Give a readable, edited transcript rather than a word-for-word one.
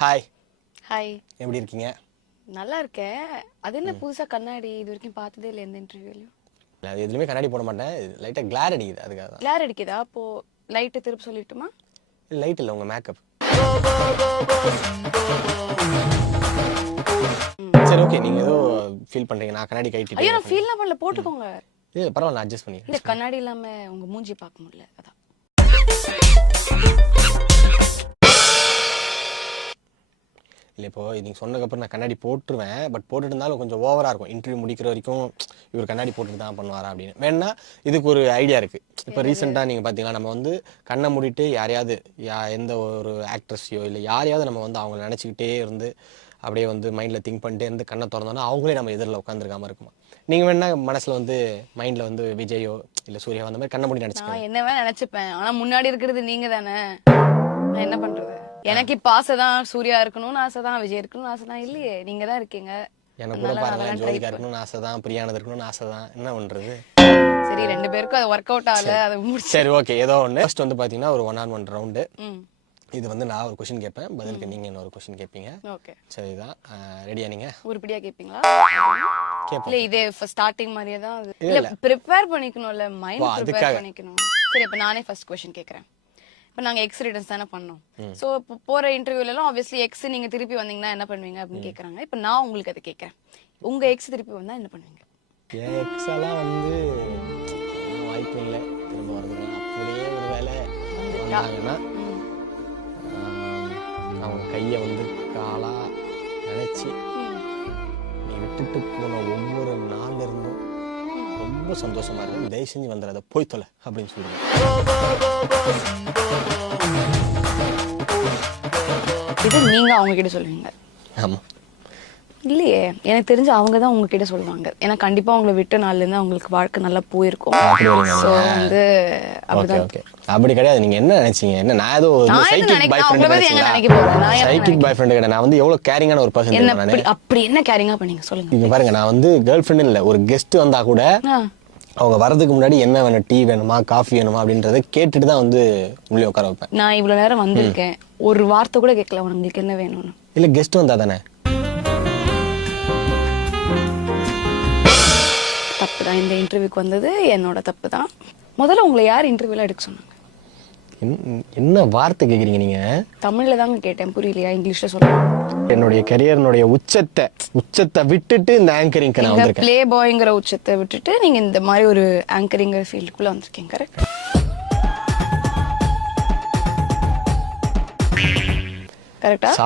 Hi. Hi. எப்படி இருக்கீங்க? நல்லா இருக்கேன். அது என்ன புதுசா கண்ணாடி இது வரைக்கும் பார்த்ததே இல்லை எந்த இன்டர்வியூலயும். அது எதுலயுமே கண்ணாடி போட மாட்டேன். லைட்டா கிளார் அடிக்குது அதுக்காக தான். கிளார் அடிக்குதா? அப்போ லைட்டை திருப்பி சொல்லிட்டுமா? லைட் இல்ல உங்க மேக்கப். சரி ஓகே, நீங்க ஏதோ ஃபீல் பண்றீங்க. நான் கண்ணாடி கைட்டிட்டேன். ஐயோ நான் ஃபீல்லாம் பண்ணல, போட்டுக்கோங்க. இல்ல பரவாயில்ல, நான் அட்ஜஸ்ட் பண்ணி. இல்ல கண்ணாடி இல்லாம உங்க மூஞ்சி பார்க்க முடியல அதான். இல்லை இப்போ நீங்கள் சொன்னதுக்கப்புறம் நான் கண்ணாடி போட்டுருவேன். பட் போட்டுட்டு இருந்தாலும் கொஞ்சம் ஓவராக இருக்கும். இன்டர்வியூ முடிக்கிற வரைக்கும் இவர் கண்ணாடி போட்டுட்டு தான் பண்ணுவாரா அப்படின்னு. வேணா இதுக்கு ஒரு ஐடியா இருக்குது. இப்போ ரீசெண்டாக நீங்கள் பார்த்தீங்கன்னா நம்ம வந்து கண்ணை மூடிட்டு யாரையாவது எந்த ஒரு ஆக்ட்ரஸையோ இல்லை யாரையாவது நம்ம வந்து அவங்கள நினச்சிக்கிட்டே இருந்து அப்படியே வந்து மைண்டில் திங்க் பண்ணிட்டே இருந்து கண்ணை திறந்தோன்னா அவங்களே நம்ம எதிரில் உட்காந்துருக்காம இருக்குமா? நீங்கள் வேணா மனசில் வந்து மைண்டில் வந்து விஜயோ இல்லை சூர்யாவோ அந்த மாதிரி கண்ணை மூடி நினச்சிக்கலாம். நான் என்ன வேணா நினைச்சுப்பேன். ஆனால் முன்னாடி இருக்கிறது நீங்கள் தானே. நான் என்ன பண்ணுறது? எனக்கு இப்ப ஆசைதான் சூர்யா இருக்கணும்னு ஆசைதான், விஜய் இருக்கணும்னு ஆசைதான். இல்லையே, நீங்க தான் இருக்கீங்க. எனக்கு கூட பாருங்க, ஜோதிகா இருக்கணும்னு ஆசைதான், பிரியானது இருக்கணும்னு ஆசைதான். என்ன பண்றது? சரி, ரெண்டு பேருக்கும் அது ஒர்க் அவுட் ஆகல, அது முடிச்சு. சரி ஓகே, ஏதோ ஒன்று. ஃபர்ஸ்ட் வந்து பாத்தீங்கன்னா ஒரு 1-on-1 ரவுண்டு. இது வந்து நான் ஒரு கொஸ்டின் கேட்பேன், பதிலுக்கு நீங்க இன்னொரு கொஸ்டின் கேட்பீங்க. ஓகே சரிதான். ரெடியா நீங்க? உருப்படியா கேட்பீங்களா? கேட்போம். இல்ல இதே ஸ்டார்டிங் மாதிரியே தான். இல்ல ப்ரிப்பேர் பண்ணிக்கணும்ல, மைண்ட் ப்ரிப்பேர் பண்ணிக்கணும். சரி, இப்ப நானே ஃபர்ஸ்ட் கொஸ்டின் கேக்குறேன். இப்போ நாங்கள் எக்ஸ் ரிட்டர்ன்ஸ் தானே பண்ணோம். ஸோ இப்போ போகிற இன்டர்வியூலலாம் ஆப்வியஸ்லி எக்ஸ் நீங்கள் திருப்பி வந்தீங்கன்னா என்ன பண்ணுவீங்க அப்படின்னு கேட்குறாங்க. இப்போ நான் உங்களுக்கு அதை கேட்குறேன். உங்கள் எக்ஸ் திருப்பி வந்தால் என்ன பண்ணுவீங்க? என் எக்ஸ் எல்லாம் வந்து வாய்ப்பு இல்லை திரும்ப வருதுங்க. அப்படியே ஒரு வேலை வந்தாங்கன்னா அவங்க கையை வந்து காலாக நினச்சி நீ விட்டுட்டு போன ஒவ்வொரு நாள்ல இருந்தும் ரொம்ப சந்தோஷமா இருக்கு, தயவு செஞ்சு வந்துடாத, போய் தொலை அப்படின்னு சொல்லுங்க. இது நீங்க அவங்க கிட்ட சொல்லுவீங்க? ஆமா. இல்லையே, எனக்கு தெரிஞ்சு அவங்க தான் உங்ககிட்ட சொல்லுவாங்க. ஏன்னா கண்டிப்பா அவங்கள விட்ட நாள்ல இருந்து அவங்களுக்கு வாழ்க்கை நல்லா போயிருக்கும். ஸோ வந்து அப்படி கிடையாது. நீங்க என்ன நினைச்சீங்க? என்ன நான் ஏதோ சைக்கிக் பாய் ஃப்ரெண்ட் கிடையாது. நான் வந்து எவ்வளவு கேரிங்கான ஒரு பர்சன். என்ன அப்படி என்ன கேரிங்கா பண்ணீங்க சொல்லுங்க. நீங்க பாருங்க, நான் வந்து கேர்ள் ஃப்ரெண்ட் இல்ல, ஒரு கெஸ்ட் வந்தா கூட அவங்க வரதுக்கு முன்னாடி என்ன வேணும், டீ வேணுமா காஃபி வேணுமா அப்படின்றத கேட்டுட்டு தான் வந்து உள்ளே உட்கார வைப்பேன். நான் இவ்வளவு நேரம் வந்திருக்கேன், ஒரு வார்த்தை கூட கேட்கல உங்களுக்கு என்ன வேணும்னு. இல்ல கெஸ்ட் வந்தா தானே. தப்பு தான், இந்த இன்டர்வியூக்கு வந்தது என்னோட தப்பு தான். முதல்ல உங்களை யார் இன்டர்வியூல எடுக்க சொன்னாங்க? என்ன வார்த்தை கேக்குறீங்க நீங்க? தமிழ்ல தாங்க கேட்டேன், புரியலையா? இங்கிலீஷ்ல சொல்லுங்க. என்னுடைய கரியர்னுடைய உச்சத்தை விட்டுட்டு இந்த ஆங்கரிங்க்கு நான் வந்திருக்கேன். ப்ளே பாய்ங்கிற உச்சத்தை விட்டுட்டு நீங்க இந்த மாதிரி ஒரு ஆங்கரிங்கிற ஃபீல்டுக்குள்ள வந்திருக்கீங்க. கரெக்ட்? கரெக்டா?